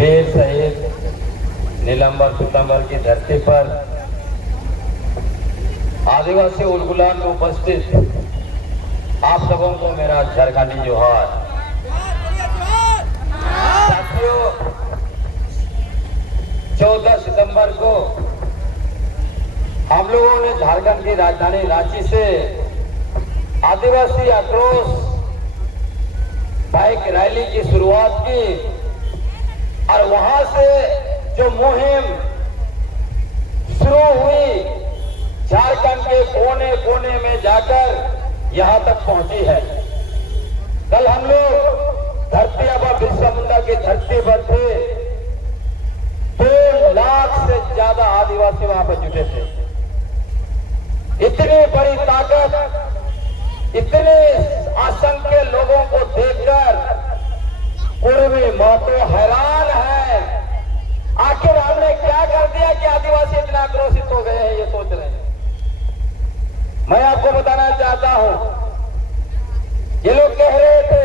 वीर शहीद नीलंबर पीतांबर की धरती पर आदिवासी उलगुलान में उपस्थित आप सबों को मेरा झारखंडी जोहार। साथियों, 14 सितंबर को हम लोगों ने झारखंड की राजधानी रांची से आदिवासी आक्रोश बाइक रैली की शुरुआत की और वहां से जो मुहिम शुरू हुई झारखंड के कोने कोने में जाकर यहां तक पहुंची है। कल हम लोग धरती आबा बिरसा मुंडा की धरती पर थे। 2 लाख से ज्यादा आदिवासी वहां पर जुटे थे। इतनी बड़ी ताकत, इतने असंख्य लोगों को देखकर कुर्मी महतो हैरान है। आखिर हमने क्या कर दिया कि आदिवासी इतना आक्रोशित हो गए हैं, ये सोच रहे हैं। मैं आपको बताना चाहता हूं, ये लोग कह रहे थे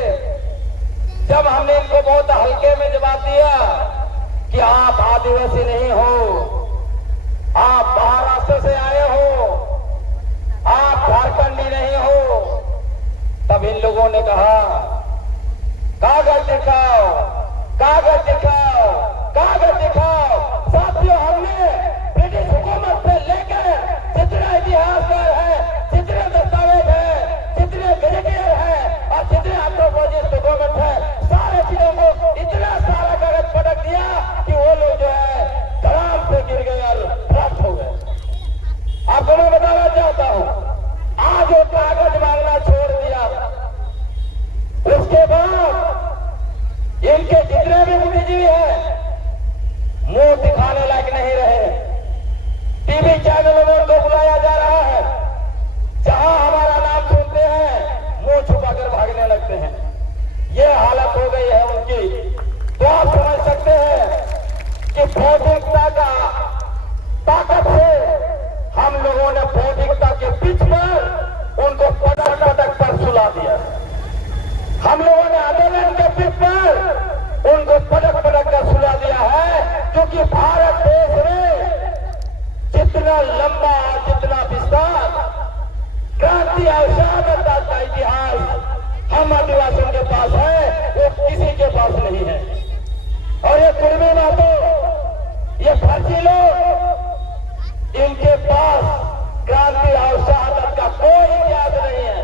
जब हमने इनको बहुत हल्के में जवाब दिया कि आप आदिवासी नहीं हो, आप महाराष्ट्र से आए हो, आप झारखंडी नहीं हो, तब इन लोगों ने कहा कागज दिखाओ, कागज दिखाओ, कागज दिखाओ। साथियों, हमने ब्रिटिश हुकूमत से लेकर जितना इतिहासकार है, जितने दस्तावेज है, जितने गजेटियर है और जितने एंथ्रोपोलॉजिस्ट डॉक्यूमेंट है, सारे चीजों को इतना सारा कागज पटक दिया कि वो लोग जो है धड़ाम से गिर गए और फ्लट हो गए। आपको मैं बताना चाहता हूं, आज वो कागज मांगना छोड़ दिया। उसके बाद इनके जितने भी बुद्धिजीवी हैं मुंह दिखाने लायक नहीं रहे। टीवी चैनलों में उनको बुलाया जा रहा है, जहां हमारा नाम सुनते हैं मुंह छुपाकर भागने लगते हैं। ये हालत हो गई है उनकी। तो आप समझ सकते हैं कि भौतिकता का ताकत से हम लोगों ने भौतिकता के पिच पर उनको पटक पटक पर सुला दिया। हम लोगों ने आंदोलन के पिच पर उनको पटक पटक कर सुला दिया है, क्योंकि भारत देश में जितना लंबा, जितना विस्तार क्रांति और शहादत का इतिहास हम आदिवासियों के पास है, वो किसी के पास नहीं है। और ये कुर्मी महतो, ये फर्जी लोग, इनके पास क्रांति और शहादत का कोई इतिहास नहीं है।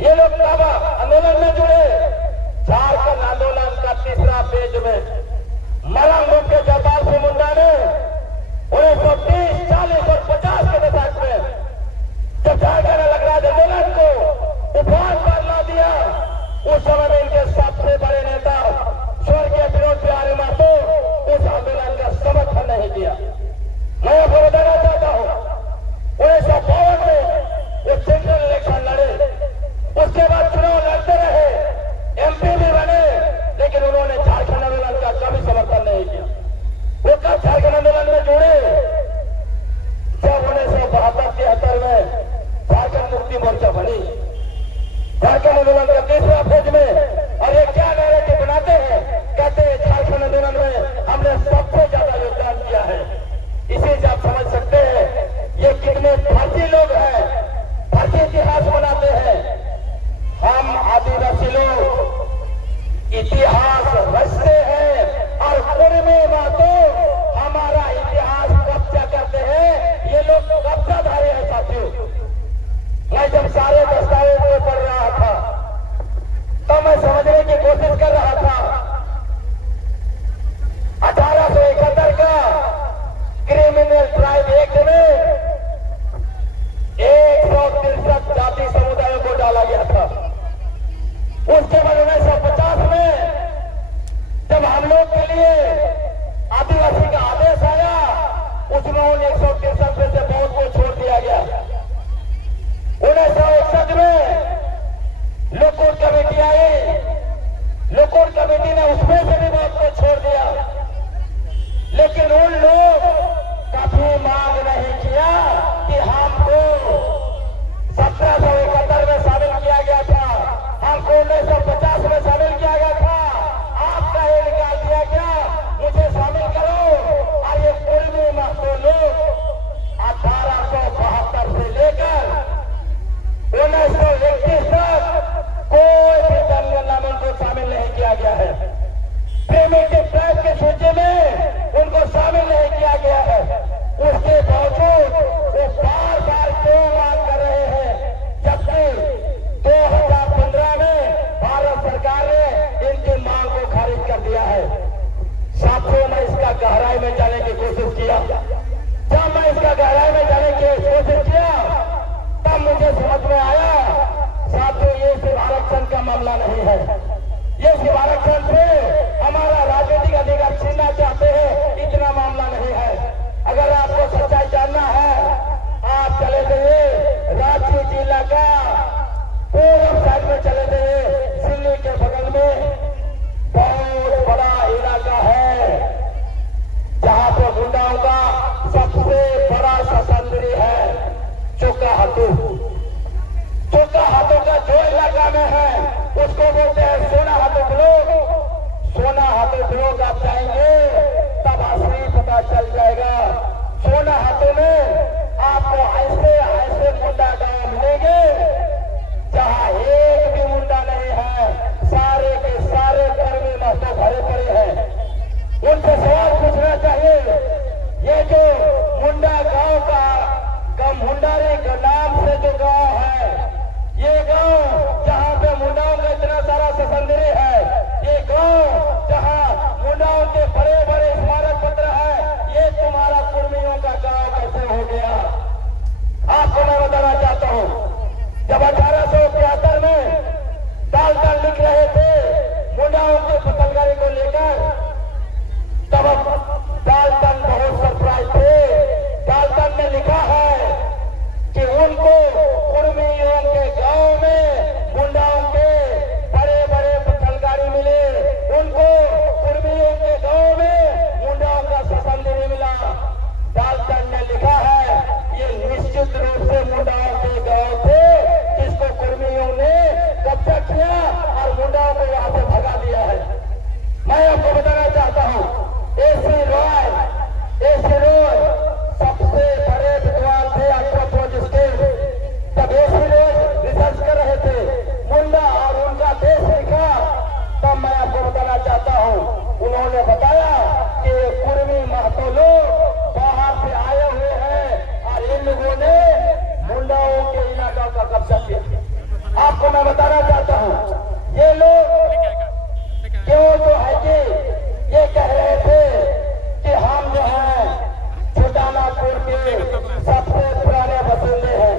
ये लोग कब आंदोलन में जुड़े? झारखंड आंदोलन का 3रा पेज में मलंग के जयपाल सिंह मुंडा ने 1930, 40 और 50 के दशक में जब झारखंड अलग राज्य आंदोलन को उफान पर ला दिया, उस समय में इनके सबसे बड़े नेता स्वर्गीय विनोद बिहारी महतो उस आंदोलन का समर्थन नहीं किया। मैं आपको बताना चाहता हूं, 1952 में वो जनरल इलेक्शन लड़े, उसके बाद चुनाव लड़ते रहे, एमपी भी बने, लेकिन उन्होंने झारखंड आंदोलन का कभी समर्थन नहीं किया। वो कब झारखंड आंदोलन में जुड़े? जब 1972-73 में झारखंड मुक्ति मोर्चा बनी। झारखंड आंदोलन का 3रा फेज में, और ये क्या नैरेटिव बनाते हैं, कहते हैं झारखंड आंदोलन में हमने सबसे ज्यादा योगदान किया है। इसी से आप समझ सकते हैं ये कितने फर्जी लोग हैं, फर्जी इतिहास बनाते हैं। हम आदिवासी लोग इतिहास रचते हैं और कुर्मी महतो हमारा इतिहास कब्जा करते हैं। ये लोग कब्जाधारी हैं। साथियों, मैं जब सारे दस्तावेज को पढ़ रहा था तो मैं समझने की कोशिश कर रहा था। 1871 का क्रिमिनल ट्राइब एक्ट में 163 जाति समुदायों को डाला गया था। उसके बाद 1950 में जब हम लोग के लिए आदिवासी का आदेश आया, उसमें 163 में से बहुत को छोड़ दिया गया। 1961 में लोकूट कमेटी आई, लोकूट कमेटी ने उसमें से भी बहुत को छोड़ दिया, लेकिन उन लोग कभी मांग नहीं किया कि हमको 1771 में शामिल किया गया था, हमको 1950 में शामिल किया गया था। आपका ये निकाल दिया गया गहराई में जाने की कोशिश किया। जब मैं इसका गहराई में जाने की कोशिश किया तब मुझे समझ में आया साथियों, ये सिर्फ आरक्षण का मामला नहीं है। ये सिर्फ आरक्षण से हमारा राजनीतिक अधिकार छीनना चाहते हैं, इतना मामला नहीं है। अगर आपको सच्चाई जानना है, आप चले जाइए रांची जिला का पूर्व साइड में चले जाइए, सिल्ली के बगल में बहुत बड़ा इलाका है जहां पर गुंडाओं का सबसे बड़ा शासनगिरी है, चोका हाथू। चोका हाथों का जो इलाका में है उसको बोलते हैं सोना हाथों ब्लॉक। सोना हाथों ब्लॉक आप जाएंगे तब असली पता चल जाएगा। सोना हाथों में आपको ऐसे ऐसे मुंडा गांव मिलेंगे जहां एक भी मुंडा नहीं है, सारे के सारे कर्मी महतो भरे पड़े हैं। उनसे सवाल पूछना चाहिए, ये जो मुंडा गांव का मुंडारी का नाम से जो गांव है, ये गांव जहां पे मुंडाओं का इतना सारा शासनगिरी है, ये गांव जहां मुंडाओं के बड़े बड़े स्मारक पत्र है, ये तुम्हारा कुर्मियों का गांव कैसे हो गया? आपको मैं बताना चाहता हूं, जब 1873 में डाल्टन लिख रहे थे मुंडाओं की पतंगबाजी को लेकर, तब डाल्टन बहुत सरप्राइज थे। डाल्टन ने लिखा है कि उनको कुर्मियों के गांव में मुंडाओं के बड़े बड़े पतंगबाजी मिले, उनको कुर्मियों के गांव में मुंडाओं का शासनगिरी मिला। डाल्टन ने लिखा है ये निश्चित रूप से मुंडाओं के गांव थे जिसको कुर्मियों ने कब्जा किया और मुंडाओं को यहां से भगा दिया है। मैं आपको बताना चाहता हूं, एसी रॉय सबसे बड़े विद्वान थे एंथ्रोपोलॉजिस्ट के। जब एसी रॉय रिसर्च कर रहे थे मुंडा और उनका देश लिखा, तब मैं आपको बताना चाहता हूं, उन्होंने बताया कि कुर्मी महतो लोग बाहर से आए हुए हैं और इन लोगों ने मुंडाओं के इलाकों का कब्जा किया। आपको मैं बताना चाहता हूं, ये लोग क्यों जो है कि ये कह रहे थे कि हम जो है छोटानागपुर के सबसे पुराने बसिंदे हैं।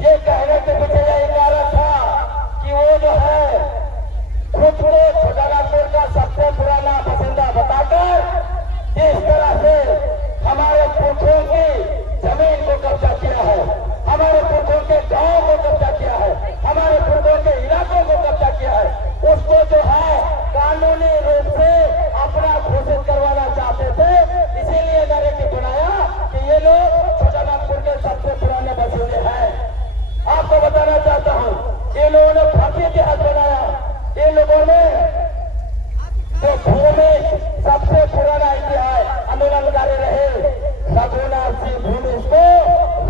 ये कहने के पीछे यही कारण था कि वो जो है खुद को छोटानागपुर का सबसे पुराना बसिंदा बताकर जिस तरह से हमारे पुरखों की जमीन को कब्जा किया है, हमारे पुरखों के गांव को कब्जा किया है, हमारे पुरखों के इलाकों को कब्जा किया है, उसको जो है कानूनी रूप से अपना घोषित करवाना चाहते थे। इसीलिए नैरेटिव बनाया कि ये लोग छोटानागपुर के सबसे पुराने बसिंदे हैं। आपको बताना चाहता हूं, ये लोगों ने फांसी जहाज बनाया। ये लोगों ने जो भूमि सबसे पुराना इतिहास आंदोलनकारी रहे रघुनाथ सिंह भूमि को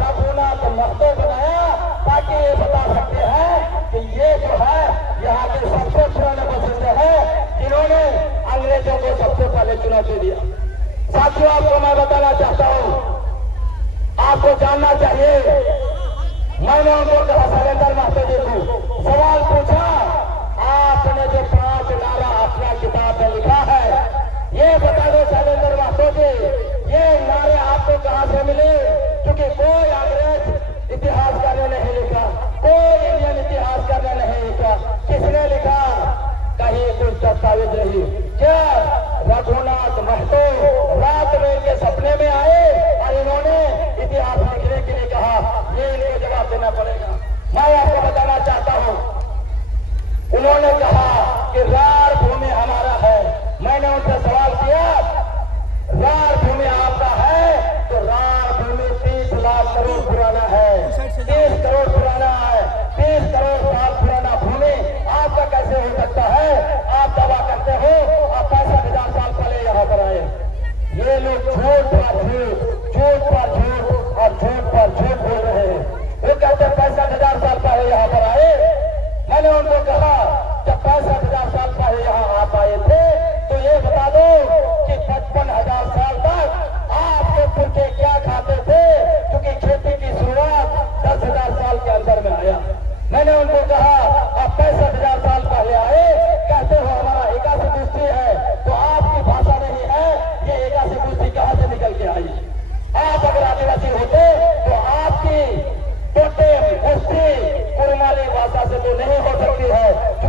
रघुनाथ महतो बनाया ताकि ये बता सकते हैं कि ये जो है यहाँ के सबसे पुराने बसिंदे हैं जिन्होंने अंग्रेजों को सबसे पहले चुनौती दिया। साथियों, आपको मैं बताना चाहता हूँ, आपको जानना चाहिए, मैंने उनको कहा शैलेंद्र महतो जी को सवाल पूछा, आपने जो 5 नारा अपना किताब में लिखा है, ये बता दो शैलेंद्र महतो जी, ये नारे आपको कहां से मिले? क्योंकि कोई अंग्रेज इतिहासकार ने नहीं लिखा, कोई इंडियन इतिहासकार ने नहीं लिखा। किसने लिखा? कहीं कुछ दस्तावेज नहीं। क्या रघुनाथ महतो रात में इनके सपने में आए और इन्होंने इतिहास लिखने के लिए कहा? ये इनको जवाब देना पड़ेगा। मैं आपको बताना चाहता हूं, उन्होंने कहा कि रार भूमि हमारा है। मैंने उनसे सवाल किया, रार भूमि आपका है तो रार भूमि 30 लाख करोड़ पुराना है, 30 करोड़ पुराना है, 30 करोड़ साल पुराना भूमि आपका कैसे हो सकता है? आप दावा करते हो आप 65,000 साल पहले यहाँ पर आए। ये लोग झूठ पर झूठ और झूठ पर झूठ बोल रहे हैं। वो कहते 65,000 साल पहले यहाँ पर आए। मैंने उनको कहा जब 65,000 साल पहले यहाँ आप आए थे तो ये बता दो कि 55,000 साल तक आपके पुरखे क्या खाते थे, क्योंकि खेती की शुरुआत 10,000 साल के अंदर में आया। मैंने उनको कहा आप 65,000 साल पहले आए, कहते हो हमारा 81 दृष्टि है, तो आपकी भाषा नहीं है, ये 81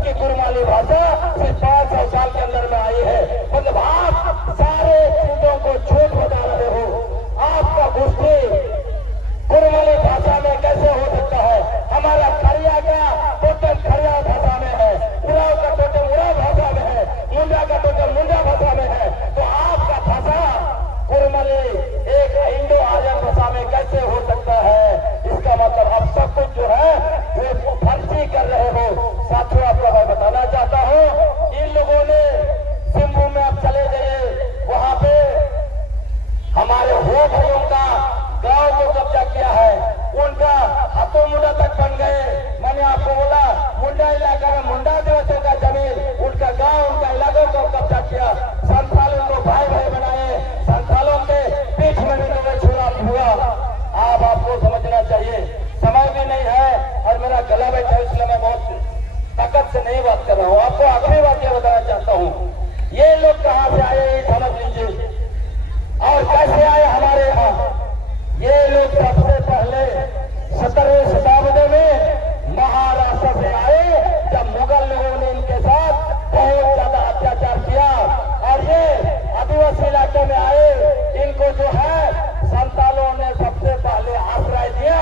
कि कुरमाली भाषा सिर्फ 500 साल के अंदर में आई है। मतलब आप सारे चीजों को झूठ बता रहे हो। आपका गोष्ठी कुरमाली भाषा में कैसे हो सकता है? हमारा खड़िया का टोटल खड़िया भाषा में है, उराव का टोटल उराव भाषा में है, मुंडा का टोटल मुंडा भाषा में है। तो आपका भाषा कुरमाली एक इंडो आर्यन भाषा में कैसे हो सकता है? इसका मतलब आप सब कुछ जो है वो फर्जी कर रहे हो। साथियों, आपको मैं बताना चाहता हूँ, इन लोगों ने सिंभू में आप चले जाइए, वहां पे हमारे हो भाइयों का गांव को कब्जा किया है, उनका हाथों मुंडा तक बन गए। मैंने आपको बोला मुंडा इलाका में मुंडा दिवसों का जमीन, उनका गांव, उनका इलाकों को कब्जा किया। संथालों को भाई भाई बनाए, संथालों के पीठ में उन्होंने छुरा हुआ। अब आपको समझना चाहिए, समय भी नहीं है और मेरा गला बैठा है, इसलिए मैं बहुत ताकत से नहीं बात कर रहा हूँ। आपको आखिरी बात यह बताना चाहता हूँ, ये लोग कहाँ से आए ये समझ लीजिए और कैसे आए हमारे यहाँ। ये लोग सबसे पहले 17वीं शताब्दी में महाराष्ट्र से आए, जब मुगल लोगों ने इनके साथ बहुत ज्यादा अत्याचार किया और ये आदिवासी इलाके में आए। इनको जो है संतालों ने सबसे पहले आश्रय दिया,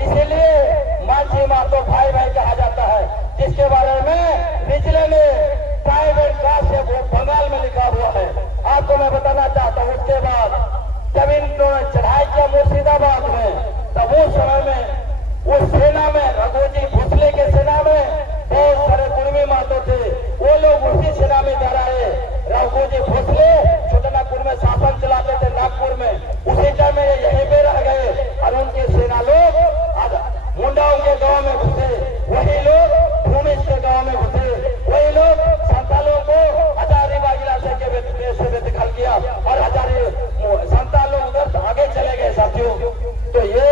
इसीलिए माझी मातो भाई भाई कहा जाता है, जिसके बारे में रिजले ने प्राइवेट क्लास से बंगाल में लिखा हुआ है। आपको मैं बताना चाहता हूँ, उसके बाद जब इन्होंने चढ़ाई किया मुर्शिदाबाद में, तब उस समय में उस सेना में रघुजी भोसले के सेना में बहुत सारे कुर्मी मातो थे, वो लोग उसी सेना में डराए। रघुजी भोसले छोटानागपुर में शासन चलाते थे, नागपुर में, उसी टाइम में यहीं पे रह गए और उनके सेना लोग मुंडाओं के गांव में घुसे, वही लोग भूमिज के गांव में घुसे, वही लोग संतालों को हजारीबाग इलाके के से बेदखल किया और संताल लोग उधर आगे चले गए। साथियों, तो ये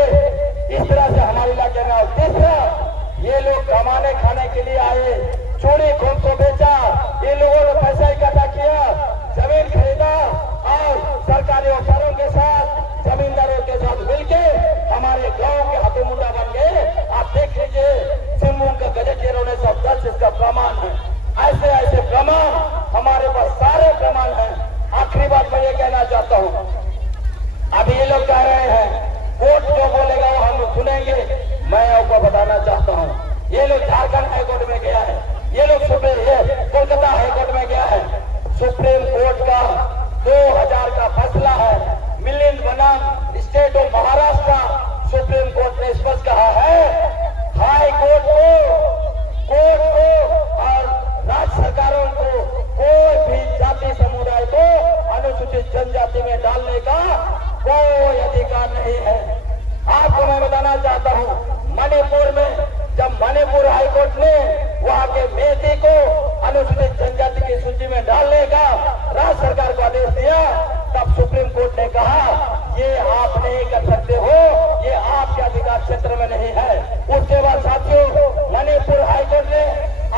इस तरह से हमारे इलाके में। तीसरा, ये लोग कमाने खाने के लिए आए, चोरी खून को बेचा, इन लोगों ने पैसा इकट्ठा किया, जमीन खरीदा और सरकारी अफसरों के साथ, जमींदारों के साथ मिलके हमारे गांव के हाथों मुंडा बन गए। आप देख लीजिए, सिंभू का गजेटियरों ने सब 10 इसका प्रमाण है। ऐसे ऐसे प्रमाण हमारे पास सारे प्रमाण हैं। आखिरी बात मैं ये कहना चाहता हूँ, अभी ये लोग कह रहे हैं कोर्ट जो बोलेगा वो हम सुनेंगे। मैं आपको बताना चाहता हूँ, ये लोग झारखंड हाईकोर्ट में गया है, ये लोग कोलकाता हाईकोर्ट में गया है। सुप्रीम कोर्ट का 2000 का फैसला है, मिलिंद बनाम state of Maharashtra. Supreme court ने स्पष्ट कहा है, हाई कोर्ट को और राज्य सरकारों को कोई भी जाति समुदाय को अनुसूचित जनजाति में डालने का कोई अधिकार नहीं है। आपको मैं बताना चाहता हूँ, मणिपुर में जब मणिपुर हाईकोर्ट ने वहां के मेती को अनुसूचित जनजाति की सूची में डालने का राज्य सरकार को आदेश दिया, तब सुप्रीम कोर्ट ने कहा ये आप नहीं कर सकते हो, ये आपके अधिकार क्षेत्र में नहीं है। उसके बाद साथियों, मणिपुर हाईकोर्ट ने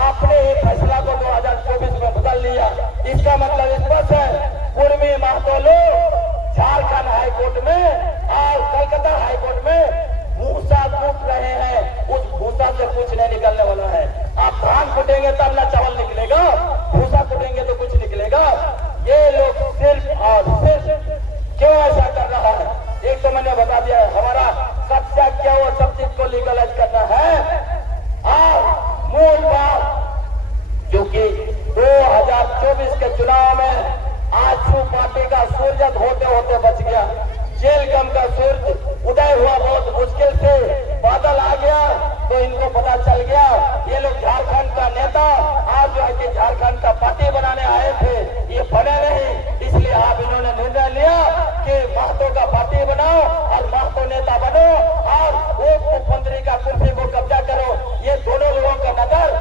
अपने ही फैसला को 2024 में बदल लिया। इसका मतलब स्पष्ट है, कुर्मी महतो लोग झारखंड हाईकोर्ट में और कलकत्ता हाईकोर्ट में भूसा कूट रहे हैं। उस भूसा से कुछ नहीं निकलने वाला है। आप धान कुटेंगे तब ना चावल निकलेगा, भूसा कुटेंगे तो कुछ निकलेगा। ये लोग सिर्फ और सिर्फ क्यों ऐसा कर रहा है? एक तो मैंने बता दिया, हमारा कब्जा किया हुआ सब चीज को लीगलाइज करना है। और मूल बात जो कि 2024 के चुनाव में आजसू पार्टी का सूरज होते होते बच गया, जेल गम का सूरज उदय हुआ बहुत मुश्किल से, बादल आ गया तो इनको पता चल गया ये लोग झारखंड का नेता आज जो है कि झारखंड का पार्टी बनाने आए थे, ये बने नहीं। इसलिए आप इन्होंने निर्णय लिया कि महतो का पार्टी बनाओ और महतो नेता बनो और उप मुख्यमंत्री का कुर्सी को कब्जा करो। ये दोनों लोगों का नजर